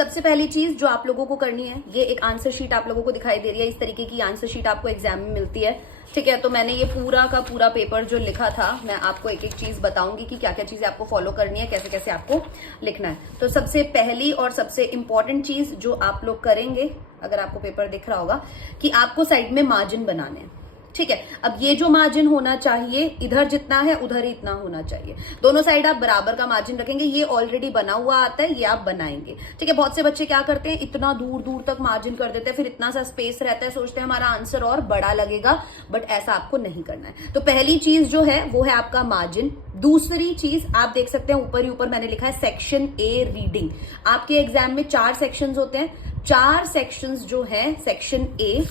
सबसे पहली चीज जो आप लोगों को करनी है, ये एक आंसर शीट आप लोगों को दिखाई दे रही है, इस तरीके की आंसर शीट आपको एग्जाम में मिलती है। ठीक है, तो मैंने ये पूरा का पूरा पेपर जो लिखा था, मैं आपको एक एक चीज बताऊंगी कि क्या क्या चीजें आपको फॉलो करनी है, कैसे कैसे आपको लिखना है। तो सबसे पहली और सबसे इंपॉर्टेंट चीज जो आप लोग करेंगे, अगर आपको पेपर दिख रहा होगा, कि आपको साइड में मार्जिन बनाने हैं। ठीक है, अब ये जो मार्जिन होना चाहिए, इधर जितना है उधर ही इतना होना चाहिए। दोनों साइड आप बराबर का मार्जिन रखेंगे। ये ऑलरेडी बना हुआ आता है, ये आप बनाएंगे। ठीक है, बहुत से बच्चे क्या करते हैं, इतना दूर दूर तक मार्जिन कर देते हैं, फिर इतना सा स्पेस रहता है, सोचते हैं हमारा आंसर और बड़ा लगेगा, बट ऐसा आपको नहीं करना है। तो पहली चीज जो है वो है आपका मार्जिन। दूसरी चीज आप देख सकते हैं ऊपर ही ऊपर मैंने लिखा है सेक्शन ए रीडिंग। आपके एग्जाम में 4 सेक्शंस होते हैं। 4 सेक्शंस जो है, सेक्शन ए,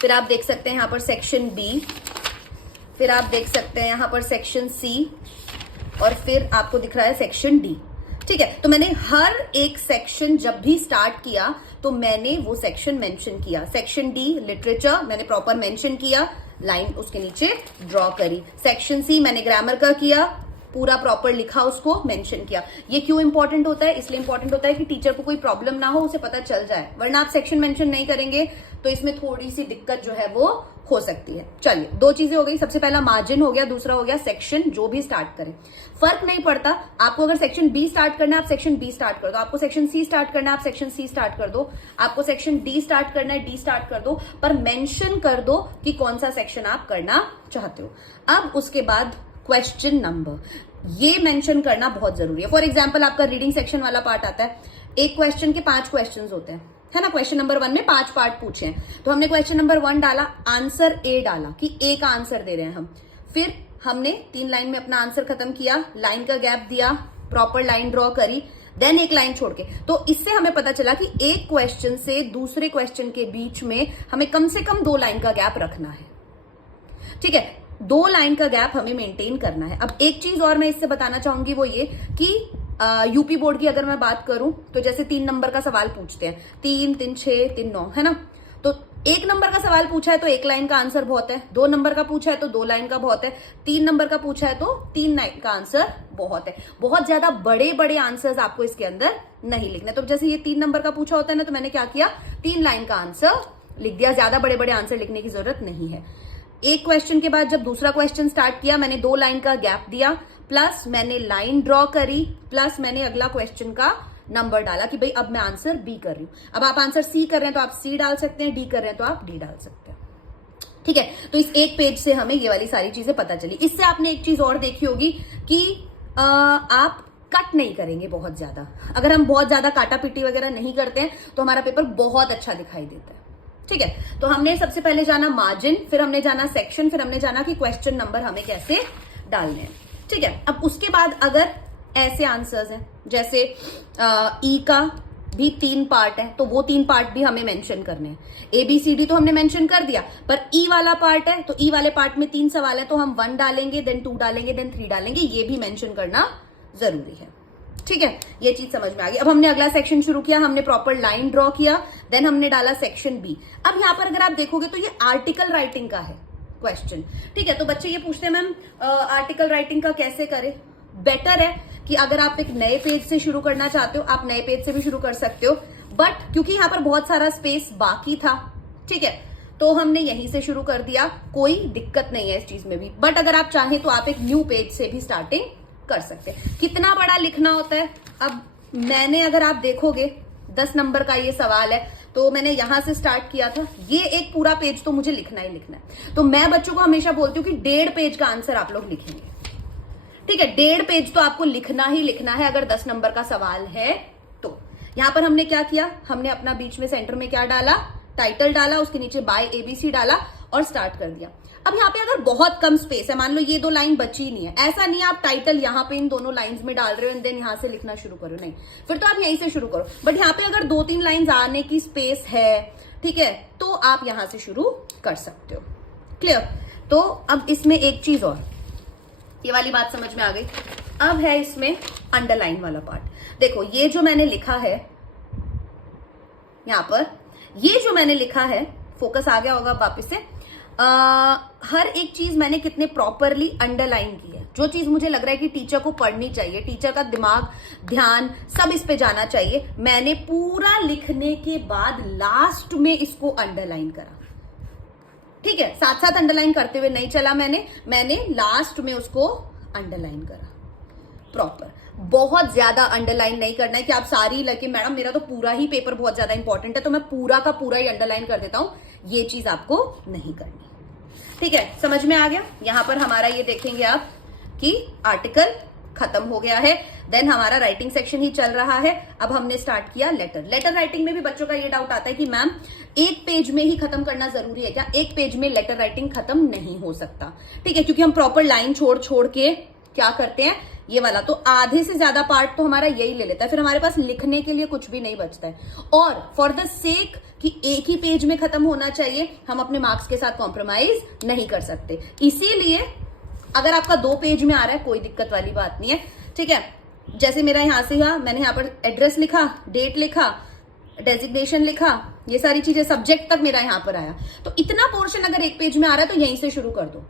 फिर आप देख सकते हैं यहां पर सेक्शन बी, फिर आप देख सकते हैं यहां पर सेक्शन सी, और फिर आपको दिख रहा है सेक्शन डी। ठीक है, तो मैंने हर एक सेक्शन जब भी स्टार्ट किया तो मैंने वो सेक्शन मेंशन किया। सेक्शन डी लिटरेचर मैंने प्रॉपर मेंशन किया, लाइन उसके नीचे ड्रॉ करी। सेक्शन सी मैंने ग्रामर का किया, पूरा प्रॉपर लिखा, उसको मेंशन किया। ये क्यों इंपॉर्टेंट होता है? इसलिए इंपॉर्टेंट होता है कि टीचर को कोई प्रॉब्लम ना हो, उसे पता चल जाए, वरना आप सेक्शन मेंशन नहीं करेंगे तो इसमें थोड़ी सी दिक्कत जो है वो हो सकती है। चलिए, 2 चीजें हो गई। सबसे पहला मार्जिन हो गया, दूसरा हो गया सेक्शन जो भी स्टार्ट करें। फर्क नहीं पड़ता, आपको अगर सेक्शन बी स्टार्ट करना है आप सेक्शन बी स्टार्ट कर दो, आपको सेक्शन सी स्टार्ट करना है आप सेक्शन सी स्टार्ट कर दो, आपको सेक्शन डी स्टार्ट करना है डी स्टार्ट कर दो, पर मेंशन कर दो कि कौन सा सेक्शन आप करना चाहते हो। अब उसके बाद क्वेश्चन नंबर, ये मेंशन करना बहुत जरूरी है। फॉर एग्जाम्पल आपका रीडिंग सेक्शन वाला पार्ट आता है, एक क्वेश्चन के 5 क्वेश्चन होते हैं, है ना। क्वेश्चन नंबर 1 में 5 पार्ट पूछे हैं, तो हमने क्वेश्चन नंबर 1 डाला, आंसर ए डाला कि ए का आंसर दे रहे हैं हम। फिर हमने 3 लाइन में अपना आंसर खत्म किया, लाइन का गैप दिया, प्रॉपर लाइन ड्रॉ करी, देन एक लाइन छोड़ के। तो इससे हमें पता चला कि एक क्वेश्चन से दूसरे क्वेश्चन के बीच में हमें कम से कम 2 लाइन का गैप रखना है। ठीक है, 2 लाइन का गैप हमें मेंटेन करना है। अब एक चीज और मैं इससे बताना चाहूंगी, वो ये कि यूपी बोर्ड की अगर मैं बात करूं तो जैसे 3 नंबर का सवाल पूछते हैं, 3, 3, 6, 3, 9, है ना। तो 1 नंबर का सवाल पूछा है तो 1 लाइन का आंसर बहुत है, 2 नंबर का पूछा है तो 2 लाइन का बहुत है, 3 नंबर का पूछा है तो 3 लाइन का आंसर बहुत है। बहुत ज्यादा बड़े बड़े आंसर्स आपको इसके अंदर नहीं लिखने। तो जैसे ये 3 नंबर का पूछा होता है ना, तो मैंने क्या किया, 3 लाइन का आंसर लिख दिया, ज्यादा बड़े बड़े आंसर लिखने की जरूरत नहीं है। एक क्वेश्चन के बाद जब दूसरा क्वेश्चन स्टार्ट किया, मैंने 2 लाइन का गैप दिया, प्लस मैंने लाइन ड्रॉ करी, प्लस मैंने अगला क्वेश्चन का नंबर डाला कि भाई अब मैं आंसर बी कर रही हूं। अब आप आंसर सी कर रहे हैं तो आप सी डाल सकते हैं, डी कर रहे हैं तो आप डी डाल सकते हैं। ठीक है, तो इस एक पेज से हमें ये वाली सारी चीजें पता चली। इससे आपने एक चीज और देखी होगी कि आप कट नहीं करेंगे बहुत ज्यादा। अगर हम बहुत ज्यादा काटा पिटी वगैरह नहीं करते हैं तो हमारा पेपर बहुत अच्छा दिखाई देता है। ठीक है, तो हमने सबसे पहले जाना मार्जिन, फिर हमने जाना सेक्शन, फिर हमने जाना कि क्वेश्चन नंबर हमें कैसे डालने हैं। ठीक है, अब उसके बाद अगर ऐसे आंसर्स हैं, जैसे ई का भी 3 पार्ट है, तो वो 3 पार्ट भी हमें मेंशन करने हैं। ABCD तो हमने मेंशन कर दिया, पर ई वाला पार्ट है, तो ई वाले पार्ट में 3 सवाल है, तो हम 1 डालेंगे, देन 2 डालेंगे, देन 3 डालेंगे, ये भी मेंशन करना जरूरी है। ठीक है, ये चीज समझ में आ गई। अब हमने अगला सेक्शन शुरू किया, हमने प्रॉपर लाइन ड्रॉ किया, देन हमने डाला सेक्शन बी। अब यहां पर अगर आप देखोगे तो ये आर्टिकल राइटिंग का है क्वेश्चन। ठीक है, तो बच्चे ये पूछते हैं मैम आर्टिकल राइटिंग का कैसे करें। बेटर है कि अगर आप एक नए पेज से शुरू करना चाहते हो, आप नए पेज से भी शुरू कर सकते हो, बट क्योंकि यहां पर बहुत सारा स्पेस बाकी था, ठीक है, तो हमने यहीं से शुरू कर दिया, कोई दिक्कत नहीं है इस चीज में भी। बट अगर आप चाहें तो आप एक न्यू पेज से भी स्टार्टिंग कर सकते हैं। कितना बड़ा लिखना होता है, अब मैंने, अगर आप देखोगे 10 नंबर का ये सवाल है, तो मैंने यहां से स्टार्ट किया था, ये एक पूरा पेज तो मुझे लिखना ही लिखना है। तो मैं बच्चों को हमेशा बोलती हूँ कि 1.5 पेज का आंसर आप लोग लिखेंगे। ठीक है, 1.5 पेज तो आपको लिखना ही लिखना है अगर 10 नंबर का सवाल है तो। यहां पर हमने क्या किया, हमने अपना बीच में सेंटर में क्या डाला, टाइटल डाला, उसके नीचे बाय ABC डाला और स्टार्ट कर दिया। अब यहाँ पे अगर बहुत कम स्पेस है, मान लो ये 2 लाइन बची नहीं है, ऐसा नहीं है आप टाइटल यहाँ पे इन दोनों लाइंस में डाल रहे हो एंड देन यहाँ से लिखना शुरू करो, नहीं, फिर तो आप यहीं से शुरू करो। बट यहाँ पे अगर 2-3 लाइंस आने की स्पेस है, ठीक है, तो आप यहां से शुरू कर सकते हो। क्लियर? तो अब इसमें एक चीज और, ये वाली बात समझ में आ गई। अब है इसमें अंडरलाइन वाला पार्ट। देखो, ये जो मैंने लिखा है यहां पर, ये जो मैंने लिखा है, फोकस आ गया होगा वापस से, हर एक चीज मैंने कितने प्रॉपरली अंडरलाइन की है। जो चीज मुझे लग रहा है कि टीचर को पढ़नी चाहिए, टीचर का दिमाग, ध्यान सब इस पे जाना चाहिए, मैंने पूरा लिखने के बाद लास्ट में इसको अंडरलाइन करा। ठीक है, साथ साथ अंडरलाइन करते हुए नहीं चला, मैंने लास्ट में उसको अंडरलाइन करा प्रॉपर। बहुत ज्यादा अंडरलाइन नहीं करना है कि आप सारी लगे मैडम मेरा तो पूरा ही पेपर बहुत ज्यादा इंपॉर्टेंट है तो मैं पूरा का पूरा ही अंडरलाइन कर देता हूं, ये चीज आपको नहीं करनी। ठीक है, समझ में आ गया। यहां पर हमारा ये देखेंगे आप कि आर्टिकल खत्म हो गया है, देन हमारा राइटिंग सेक्शन ही चल रहा है। अब हमने स्टार्ट किया लेटर राइटिंग में भी बच्चों का ये डाउट आता है कि मैम एक पेज में ही खत्म करना जरूरी है क्या? एक पेज में लेटर राइटिंग खत्म नहीं हो सकता। ठीक है, क्योंकि हम प्रॉपर लाइन छोड़ छोड़ के क्या करते हैं, ये वाला तो आधे से ज्यादा पार्ट तो हमारा यही ले लेता है, फिर हमारे पास लिखने के लिए कुछ भी नहीं बचता है। और फॉर द सेक कि एक ही पेज में खत्म होना चाहिए, हम अपने मार्क्स के साथ कॉम्प्रोमाइज नहीं कर सकते। इसीलिए अगर आपका 2 पेज में आ रहा है कोई दिक्कत वाली बात नहीं है। ठीक है, जैसे मेरा यहां से मैंने यहां पर एड्रेस लिखा, डेट लिखा, डेजिग्नेशन लिखा, ये सारी चीजें सब्जेक्ट तक मेरा यहां पर आया, तो इतना पोर्शन अगर एक पेज में आ रहा है तो यहीं से शुरू कर दो।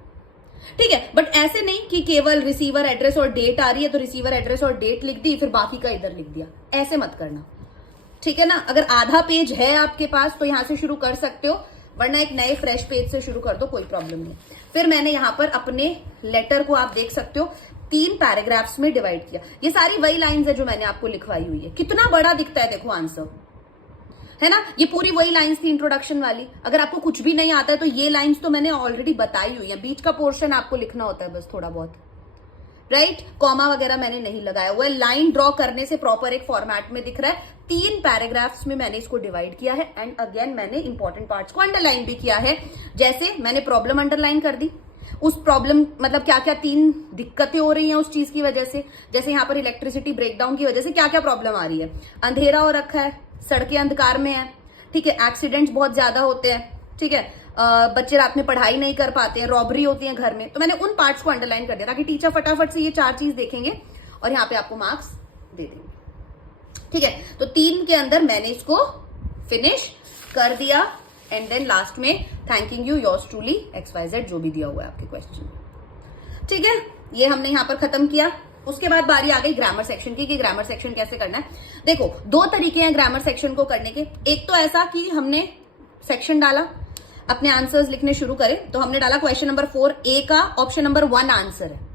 ठीक है, बट ऐसे नहीं कि केवल रिसीवर एड्रेस और डेट आ रही है तो रिसीवर एड्रेस और डेट लिख दी फिर बाकी का इधर लिख दिया, ऐसे मत करना। ठीक है ना, अगर आधा पेज है आपके पास तो यहां से शुरू कर सकते हो, वरना एक नए फ्रेश पेज से शुरू कर दो, कोई प्रॉब्लम नहीं। फिर मैंने यहां पर अपने लेटर को आप देख सकते हो 3 पैराग्राफ्स में डिवाइड किया। ये सारी वही लाइंस है जो मैंने आपको लिखवाई हुई है। कितना बड़ा दिखता है देखो आंसर, है ना? ये पूरी वही लाइंस थी इंट्रोडक्शन वाली। अगर आपको कुछ भी नहीं आता है तो ये लाइंस तो मैंने ऑलरेडी बताई हुई है, बीच का पोर्शन आपको लिखना होता है बस थोड़ा बहुत, राइट? कॉमा वगैरह मैंने नहीं लगाया हुआ है। लाइन ड्रॉ करने से प्रॉपर एक फॉर्मेट में दिख रहा है। 3 पैराग्राफ्स में मैंने इसको डिवाइड किया है एंड अगेन मैंने इंपॉर्टेंट पार्ट्स को अंडरलाइन भी किया है। जैसे मैंने प्रॉब्लम अंडरलाइन कर दी, उस प्रॉब्लम मतलब क्या क्या 3 दिक्कतें हो रही हैं उस चीज की वजह से। जैसे यहाँ पर इलेक्ट्रिसिटी ब्रेकडाउन की वजह से क्या क्या प्रॉब्लम आ रही है, अंधेरा हो रखा है, सड़कें अंधकार में है, ठीक है, एक्सीडेंट्स बहुत ज्यादा होते हैं, ठीक है, बच्चे रात में पढ़ाई नहीं कर पाते हैं, रॉबरी होती है घर में। तो मैंने उन पार्ट्स को अंडरलाइन कर दिया ताकि टीचर फटाफट से ये 4 चीज देखेंगे और यहाँ पे आपको मार्क्स दे देंगे। ठीक है, तो 3 के अंदर मैंने इसको फिनिश कर दिया एंड देन लास्ट में thanking you yours truly XYZ जो भी दिया हुआ है आपके क्वेश्चन। ठीक है, ये हमने यहाँ पर खत्म किया। उसके बाद बारी आ गई ग्रामर सेक्शन की कि ग्रामर सेक्शन कैसे करना है। देखो 2 तरीके हैं ग्रामर सेक्शन को करने के। एक तो ऐसा कि हमने सेक्शन डाला, अपने आंसर्स लिखने शुरू करें, तो हमने डाला क्वेश्चन नंबर 4 ए का ऑप्शन नंबर 1 आंसर है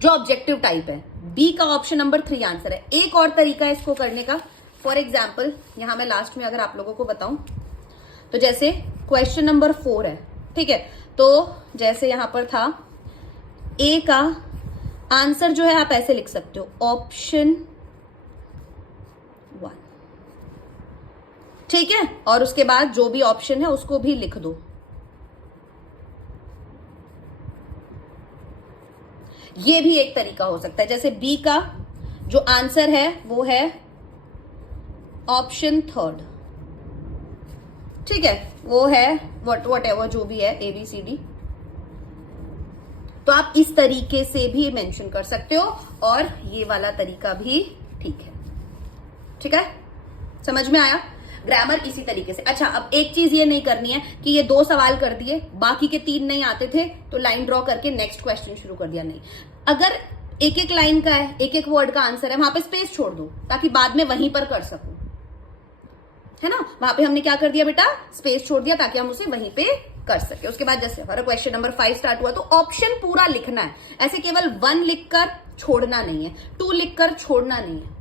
जो ऑब्जेक्टिव टाइप है, बी का ऑप्शन नंबर 3 आंसर है। एक और तरीका है इसको करने का, फॉर एग्जाम्पल यहां मैं लास्ट में अगर आप लोगों को बताऊं तो जैसे क्वेश्चन नंबर 4 है, ठीक है, तो जैसे यहां पर था ए का आंसर जो है आप ऐसे लिख सकते हो ऑप्शन 1, ठीक है, और उसके बाद जो भी ऑप्शन है उसको भी लिख दो। ये भी एक तरीका हो सकता है। जैसे बी का जो आंसर है वो है ऑप्शन 3, ठीक है, वो है वट एवर जो भी है ABCD, तो आप इस तरीके से भी मेंशन कर सकते हो और ये वाला तरीका भी ठीक है। ठीक है, समझ में आया? ग्रामर इसी तरीके से। अच्छा, अब एक चीज ये नहीं करनी है कि ये 2 सवाल कर दिए, बाकी के 3 नहीं आते थे तो लाइन ड्रॉ करके नेक्स्ट क्वेश्चन शुरू कर दिया। नहीं, अगर एक एक लाइन का है, एक एक वर्ड का आंसर है, वहां पे स्पेस छोड़ दो ताकि बाद में वहीं पर कर सकूं, है ना? वहां पे हमने क्या कर दिया बेटा, स्पेस छोड़ दिया ताकि हम उसे वहीं पे कर सके। उसके बाद जैसे हमारा क्वेश्चन नंबर 5 स्टार्ट हुआ तो ऑप्शन पूरा लिखना है, ऐसे केवल 1 लिखकर छोड़ना नहीं है, 2 लिखकर छोड़ना नहीं है।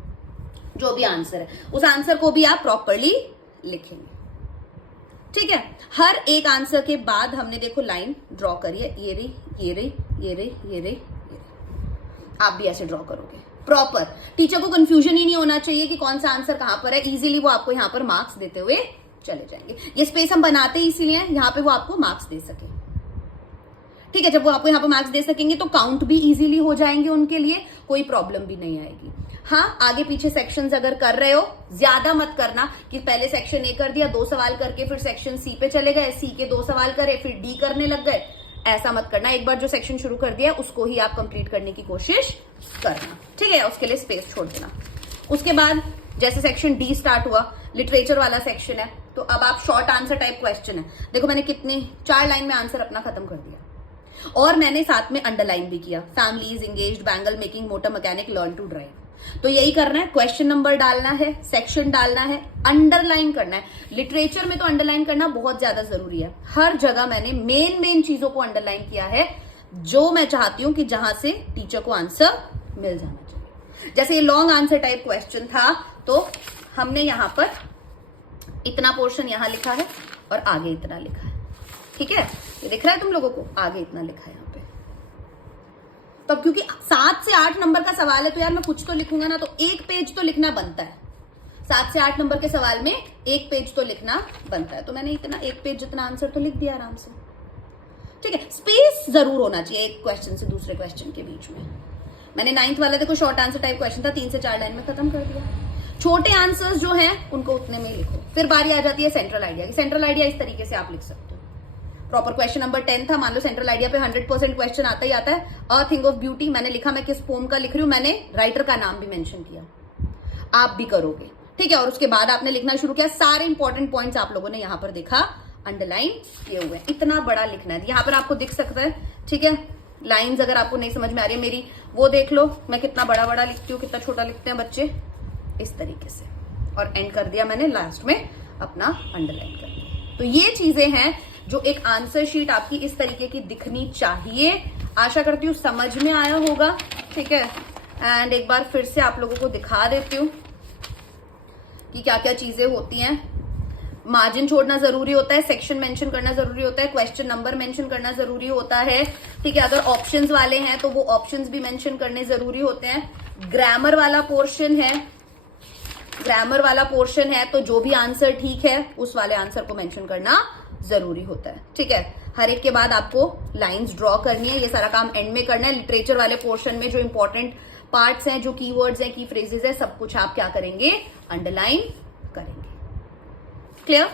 जो भी आंसर है उस आंसर को भी आप प्रॉपरली लिखेंगे। ठीक है, हर एक आंसर के बाद हमने देखो लाइन ड्रॉ करी है, ये रही, ये रही, ये रही, ये रही, ये रही। आप भी ऐसे ड्रॉ करोगे प्रॉपर। टीचर को कंफ्यूजन ही नहीं होना चाहिए कि कौन सा आंसर कहां पर है, इजीली वो आपको यहां पर मार्क्स देते हुए चले जाएंगे। ये स्पेस हम बनाते ही इसीलिए यहां पे वो आपको मार्क्स दे सके। ठीक है, जब वो आपको यहां पर मार्क्स दे सकेंगे तो काउंट भी इजीली हो जाएंगे उनके लिए, कोई प्रॉब्लम भी नहीं आएगी। हाँ, आगे पीछे सेक्शंस अगर कर रहे हो ज्यादा मत करना कि पहले सेक्शन ए कर दिया, 2 सवाल करके फिर सेक्शन सी पे चले गए, सी के 2 सवाल करे फिर डी करने लग गए, ऐसा मत करना। एक बार जो सेक्शन शुरू कर दिया उसको ही आप कंप्लीट करने की कोशिश करना। ठीक है, उसके लिए स्पेस छोड़ देना। उसके बाद जैसे सेक्शन डी स्टार्ट हुआ, लिटरेचर वाला सेक्शन है, तो अब आप शॉर्ट आंसर टाइप क्वेश्चन है। देखो मैंने कितने 4 लाइन में आंसर अपना खत्म कर दिया और मैंने साथ में अंडरलाइन भी किया, families engaged, bangle making, motor mechanic, learn to drive. तो यही करना है, क्वेश्चन नंबर डालना है, सेक्शन डालना है, अंडरलाइन करना है। लिटरेचर में तो अंडरलाइन करना बहुत ज्यादा जरूरी है। हर जगह मैंने मेन चीजों को अंडरलाइन किया है जो मैं चाहती हूं कि जहां से टीचर को आंसर मिल जाना चाहिए। जैसे ये लॉन्ग आंसर टाइप क्वेश्चन था तो हमने यहां पर इतना पोर्शन यहां लिखा है और आगे इतना लिखा है, ठीक है, ये दिख रहा है तुम लोगों को, आगे इतना लिखा है यहां पे। तब क्योंकि 7 से 8 नंबर का सवाल है तो यार मैं कुछ तो लिखूंगा ना, तो एक पेज तो लिखना बनता है। 7 से 8 नंबर के सवाल में एक पेज तो लिखना बनता है, तो मैंने इतना एक पेज जितना आंसर तो लिख दिया आराम से, ठीक है। स्पेस जरूर होना चाहिए एक क्वेश्चन से दूसरे क्वेश्चन के बीच में। मैंने 9th वाला देखो शॉर्ट आंसर टाइप क्वेश्चन था, 3 से 4 लाइन में खत्म कर दिया। छोटे आंसर्स जो हैं उनको उतने में ही लिखो। फिर बारी आ जाती है सेंट्रल आइडिया की। सेंट्रल आइडिया इस तरीके से आप लिख सकते हो। प्रॉपर क्वेश्चन नंबर 10 था, मान लो सेंट्रल आइडिया पे 100% क्वेश्चन आता ही आता है। अ थिंग ऑफ ब्यूटी मैंने लिखा, मैं किस पोम का लिख रही हूं, मैंने राइटर का नाम भी मेंशन किया, आप भी करोगे, ठीक है। और उसके बाद आपने लिखना शुरू किया, सारे इंपॉर्टेंट पॉइंट्स आप लोगों ने यहां पर देखा अंडरलाइन किए हुए। इतना बड़ा लिखना है, यहां पर आपको दिख सकता है, ठीक है। लाइंस अगर आपको नहीं समझ में आ रही है मेरी, वो देख लो मैं कितना बड़ा बड़ा लिखती हूँ, कितना छोटा लिखते हैं बच्चे, इस तरीके से। और एंड कर दिया मैंने लास्ट में अपना अंडरलाइन कर दिया। तो ये चीजें हैं जो एक आंसर शीट आपकी इस तरीके की दिखनी चाहिए। आशा करती हूँ समझ में आया होगा, ठीक है। एंड एक बार फिर से आप लोगों को दिखा देती हूँ कि क्या क्या चीजें होती हैं। मार्जिन छोड़ना जरूरी होता है, सेक्शन मेंशन करना जरूरी होता है, क्वेश्चन नंबर मेंशन करना जरूरी होता है, ठीक है। अगर ऑप्शंस वाले हैं तो वो ऑप्शंस भी मेंशन करने जरूरी होते हैं। ग्रामर वाला पोर्शन है, ग्रामर वाला पोर्शन है तो जो भी आंसर ठीक है उस वाले आंसर को मेंशन करना जरूरी होता है, ठीक है। हर एक के बाद आपको लाइंस ड्रॉ करनी है, ये सारा काम एंड में करना है। लिटरेचर वाले पोर्शन में जो इंपॉर्टेंट पार्ट्स हैं, जो कीवर्ड्स हैं, की फ्रेजेस है, सब कुछ आप क्या करेंगे, अंडरलाइन करेंगे। क्लियर?